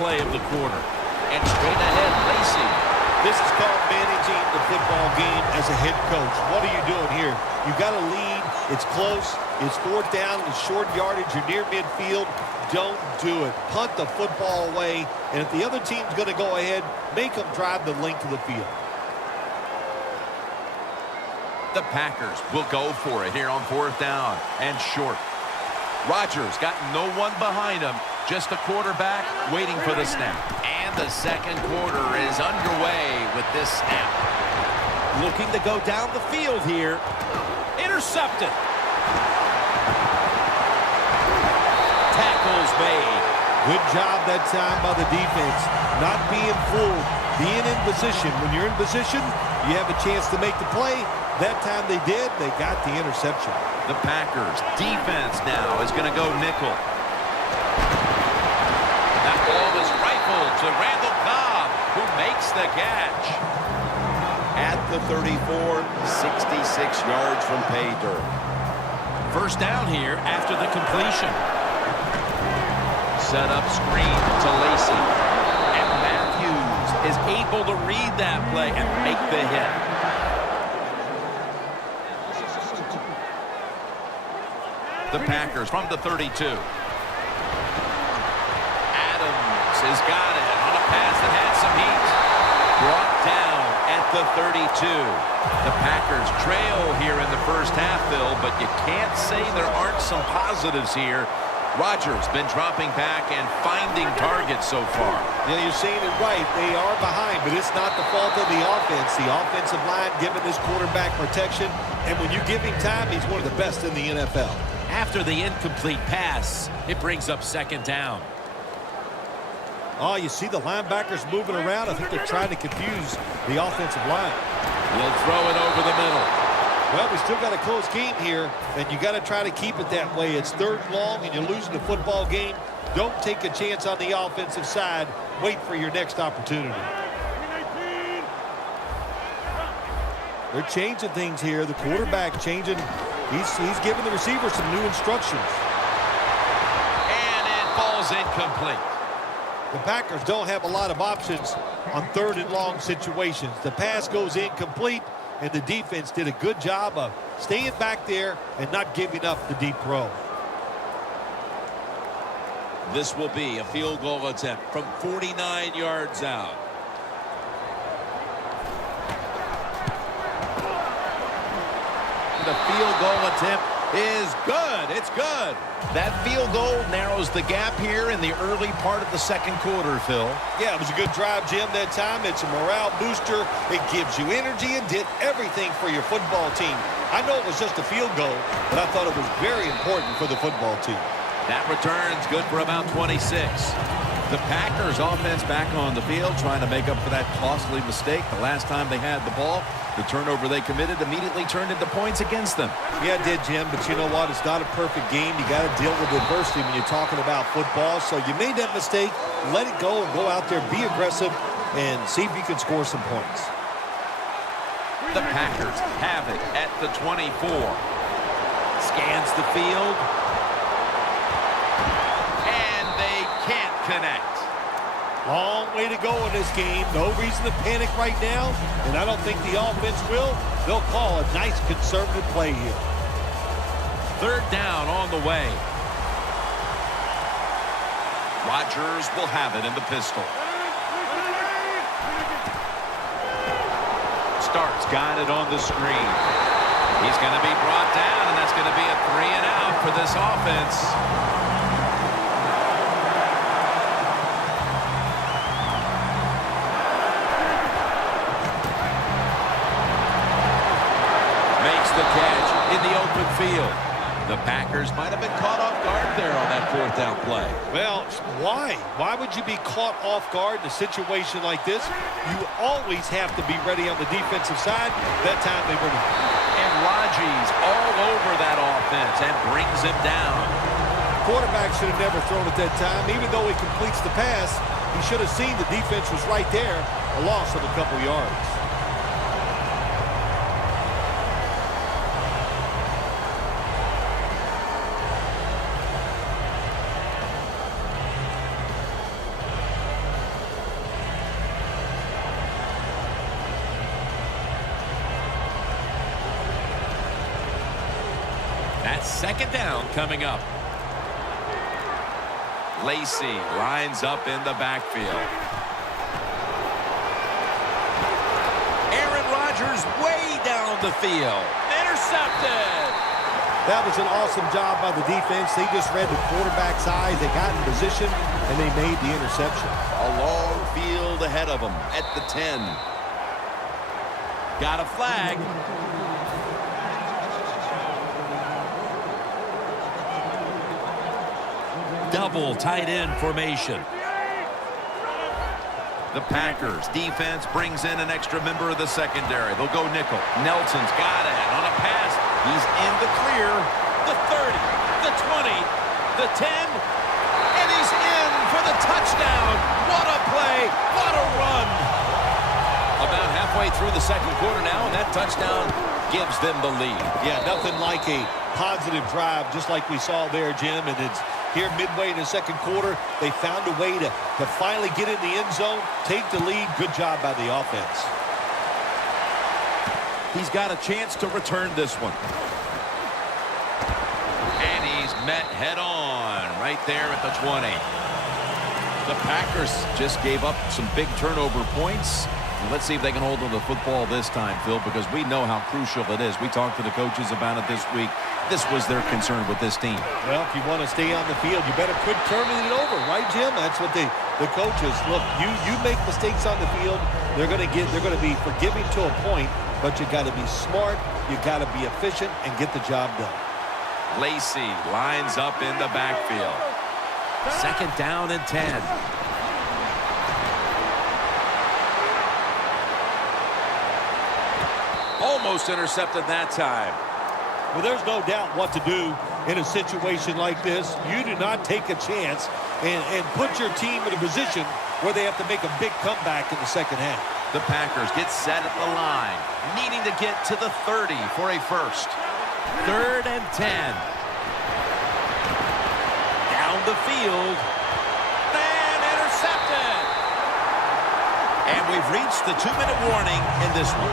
play of the quarter. And straight ahead, Lacey. This is called managing the football game as a head coach. What are you doing here? You got a lead. It's close. It's fourth down. It's short yardage. You're near midfield. Don't do it. Punt the football away. And if the other team's going to go ahead, make them drive the length of the field. The Packers will go for it here on fourth down and short. Rodgers got no one behind him. Just the quarterback waiting for the snap. And the second quarter is underway with this snap. Looking to go down the field here. Intercepted. Tackles made. Good job that time by the defense. Not being fooled. Being in position. When you're in position, you have a chance to make the play. That time they did. They got the interception. The Packers defense now is going to go nickel. That ball is rifled to Randall Cobb, who makes the catch. At the 34, 66 yards from pay dirt. First down here after the completion. Set up screen to Lacey. And Matthews is able to read that play and make the hit. The Packers from the 32. Adams has got it on a pass that had some heat. Brought down at the 32. The Packers trail here in the first half, Bill, but you can't say there aren't some positives here. Rodgers been dropping back and finding targets so far. Yeah, you're saying it right. They are behind, but it's not the fault of the offense. The offensive line giving this quarterback protection, and when you give him time, he's one of the best in the NFL. After the incomplete pass, it brings up second down. Oh, you see the linebackers moving around. I think they're trying to confuse the offensive line. He'll throw it over the middle. Well, we still got a close game here, and you got to try to keep it that way. It's third and long, and you're losing the football game. Don't take a chance on the offensive side. Wait for your next opportunity. They're changing things here. The quarterback changing. He's giving the receiver some new instructions. And it falls incomplete. The Packers don't have a lot of options on third and long situations. The pass goes incomplete, and the defense did a good job of staying back there and not giving up the deep throw. This will be a field goal attempt from 49 yards out. The field goal attempt is good. It's good. That field goal narrows the gap here in the early part of the second quarter, Phil. Yeah, it was a good drive, Jim, that time. It's a morale booster. It gives you energy and did everything for your football team. I know it was just a field goal, but I thought it was very important for the football team. That return's good for about 26. The Packers offense back on the field trying to make up for that costly mistake the last time they had the ball. The turnover they committed immediately turned into points against them. Yeah, it did, Jim, but you know what? It's not a perfect game. You got to deal with adversity when you're talking about football. So you made that mistake, let it go, and go out there, be aggressive, and see if you can score some points. The Packers have it at the 24. Scans the field. And they can't connect. Long way to go in this game. No reason to panic right now, and I don't think the offense will. They'll call a nice conservative play here. Third down on the way. Rodgers will have it in the pistol. Starks got it on the screen. He's going to be brought down, and that's going to be a 3 and out for this offense. The catch in the open field. The Packers might have been caught off guard there on that fourth down play. Well, why? Why would you be caught off guard in a situation like this? You always have to be ready on the defensive side. That time they were. And Raji's all over that offense and brings him down. Quarterback should have never thrown at that time. Even though he completes the pass, he should have seen the defense was right there. A loss of a couple yards. That's second down coming up. Lacey lines up in the backfield. Aaron Rodgers way down the field. Intercepted. That was an awesome job by the defense. They just read the quarterback's eyes. They got in position, and they made the interception. A long field ahead of them at the 10. Got a flag. Double tight end formation. The Packers defense brings in an extra member of the secondary. They'll go nickel. Nelson's got it on a pass. He's in the clear. The 30, the 20, the 10, and he's in for the touchdown. What a play. What a run. About halfway through the second quarter now, and that touchdown gives them the lead. Yeah, nothing like a positive drive, just like we saw there, Jim, and it's here midway in the second quarter. They found a way to finally get in the end zone, take the lead. Good job by the offense. He's got a chance to return this one. And he's met head on right there at the 20. The Packers just gave up some big turnover points. Let's see if they can hold on to the football this time, Phil, because we know how crucial it is. We talked to the coaches about it this week. This was their concern with this team. Well, if you want to stay on the field, you better quit turning it over, right, Jim? That's what the coaches look. You make mistakes on the field, they're going to be forgiving to a point, but you got to be smart, you got to be efficient, and get the job done. Lacey lines up in the backfield. Second down and 10. Almost intercepted that time. Well, there's no doubt what to do in a situation like this. You do not take a chance and put your team in a position where they have to make a big comeback in the second half. The Packers get set at the line, needing to get to the 30 for a first. Third and 10. Down the field. And intercepted. And we've reached the 2-minute warning in this one.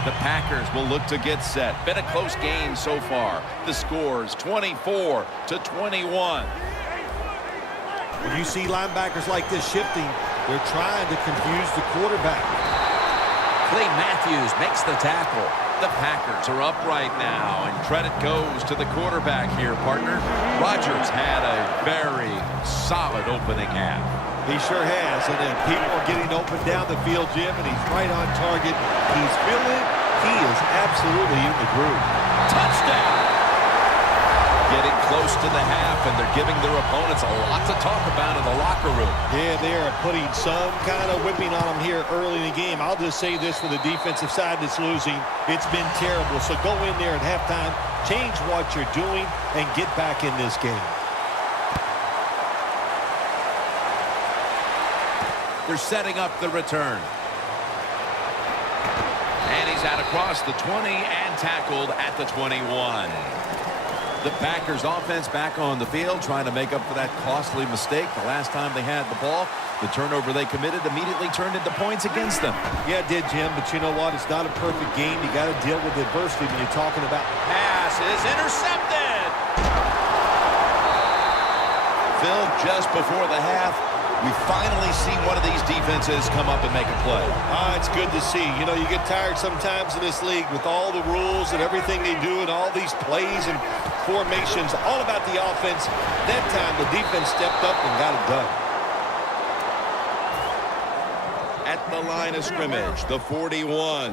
The Packers will look to get set. Been a close game so far. The score's 24-21. When you see linebackers like this shifting, they're trying to confuse the quarterback. Clay Matthews makes the tackle. The Packers are up right now, and credit goes to the quarterback here, partner. Rodgers had a very solid opening half. He sure has, and then people are getting open down the field, Jim, and he's right on target. He's feeling it. He is absolutely in the groove. Touchdown! Getting close to the half, and they're giving their opponents a lot to talk about in the locker room. Yeah, they are putting some kind of whipping on them here early in the game. I'll just say this for the defensive side that's losing. It's been terrible. So go in there at halftime, change what you're doing, and get back in this game. They're setting up the return. And he's out across the 20 and tackled at the 21. The Packers offense back on the field trying to make up for that costly mistake the last time they had the ball. The turnover they committed immediately turned into points against them. Yeah, it did, Jim, but you know what? It's not a perfect game. You got to deal with adversity when you're talking about. Pass is intercepted. Phil, just before the half, we finally see one of these defenses come up and make a play. It's good to see. You know, you get tired sometimes in this league with all the rules and everything they do and all these plays and formations, all about the offense. That time, the defense stepped up and got it done. At the line of scrimmage, the 41.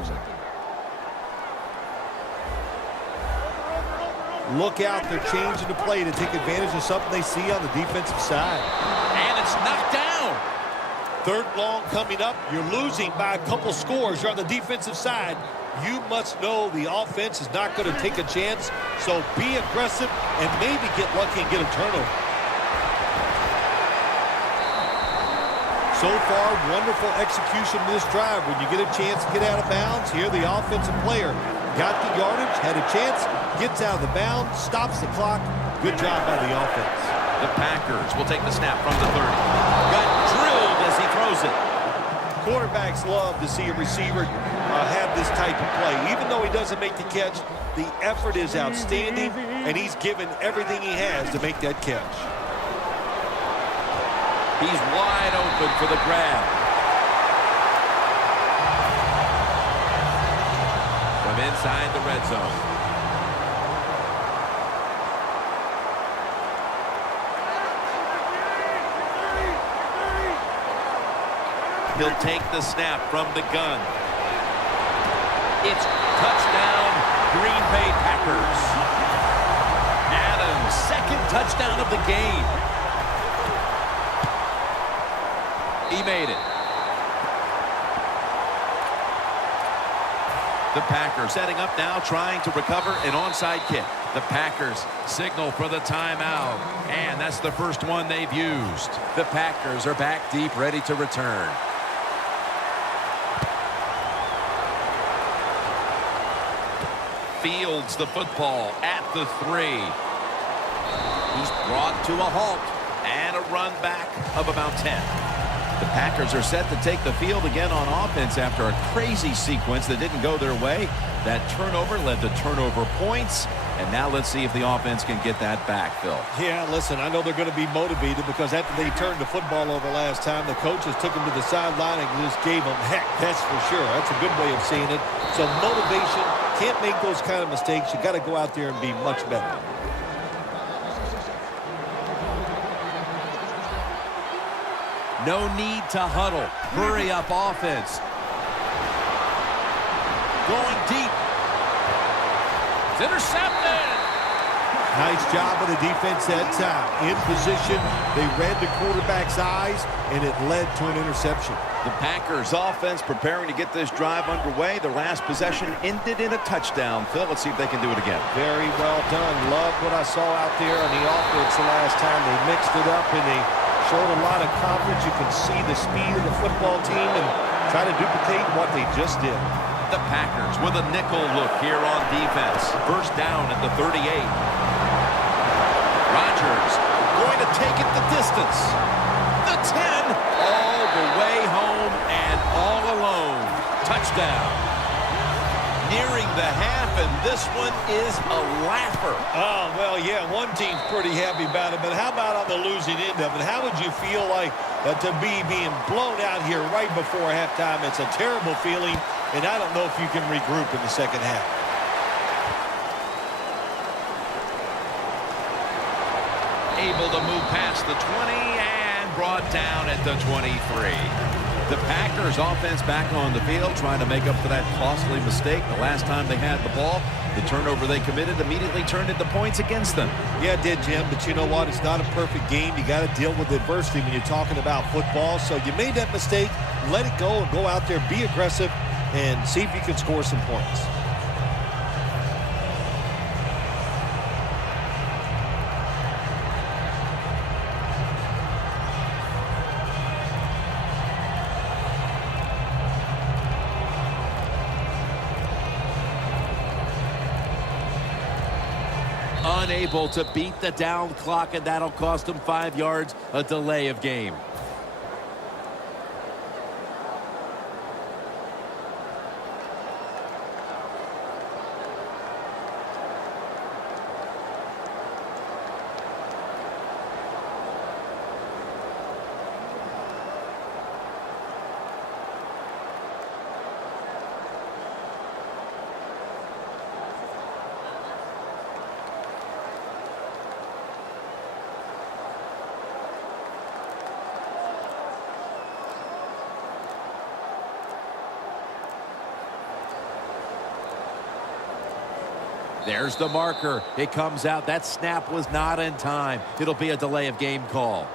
Look out. They're changing the play to take advantage of something they see on the defensive side. And it's knocked down. Third long coming up. You're losing by a couple scores. You're on the defensive side. You must know the offense is not going to take a chance. So be aggressive and maybe get lucky and get a turnover. So far, wonderful execution in this drive. When you get a chance to get out of bounds, here the offensive player got the yardage, had a chance, gets out of the bounds, stops the clock. Good job by the offense. The Packers will take the snap from the 30. Got drilled as he throws it. Quarterbacks love to see a receiver have this type of play. Even though he doesn't make the catch, the effort is outstanding, and he's given everything he has to make that catch. He's wide open for the grab. From inside the red zone. He'll take the snap from the gun. It's touchdown, Green Bay Packers. Adams, second touchdown of the game. He made it. The Packers setting up now, trying to recover an onside kick. The Packers signal for the timeout, and that's the first one they've used. The Packers are back deep, ready to return. Fields the football at the 3. He's brought to a halt and a run back of about 10. The Packers are set to take the field again on offense after a crazy sequence that didn't go their way. That turnover led to turnover points, and now let's see if the offense can get that back, Phil. Yeah, listen, I know they're going to be motivated because after they turned the football over last time, the coaches took them to the sideline and just gave them heck, that's for sure. That's a good way of seeing it. So motivation, can't make those kind of mistakes. You got to go out there and be much better. No need to huddle. Hurry up offense. Going deep. It's intercepted. Nice job of the defense that time. In position, they read the quarterback's eyes, and it led to an interception. The Packers offense preparing to get this drive underway. Their last possession ended in a touchdown. Phil, let's see if they can do it again. Very well done. Love what I saw out there on the offense the last time. They mixed it up, and they showed a lot of confidence. You can see the speed of the football team and try to duplicate what they just did. The Packers with a nickel look here on defense. First down at the 38. Rodgers going to take it the distance. The 10, all the way home and all alone. Touchdown. Nearing the half, and this one is a laugher. Oh, well, yeah, one team's pretty happy about it, but how about on the losing end of it? How would you feel like to be being blown out here right before halftime? It's a terrible feeling, and I don't know if you can regroup in the second half. Able to move past the 20 and brought down at the 23. The Packers offense back on the field trying to make up for that costly mistake. The last time they had the ball, the turnover they committed immediately turned into points against them. Yeah, it did, Jim, but you know what? It's not a perfect game. You got to deal with adversity when you're talking about football. So you made that mistake, let it go, and go out there, be aggressive, and see if you can score some points. Unable to beat the down clock, and that'll cost them 5 yards, a delay of game. There's the marker. It comes out. That snap was not in time. It'll be a delay of game call.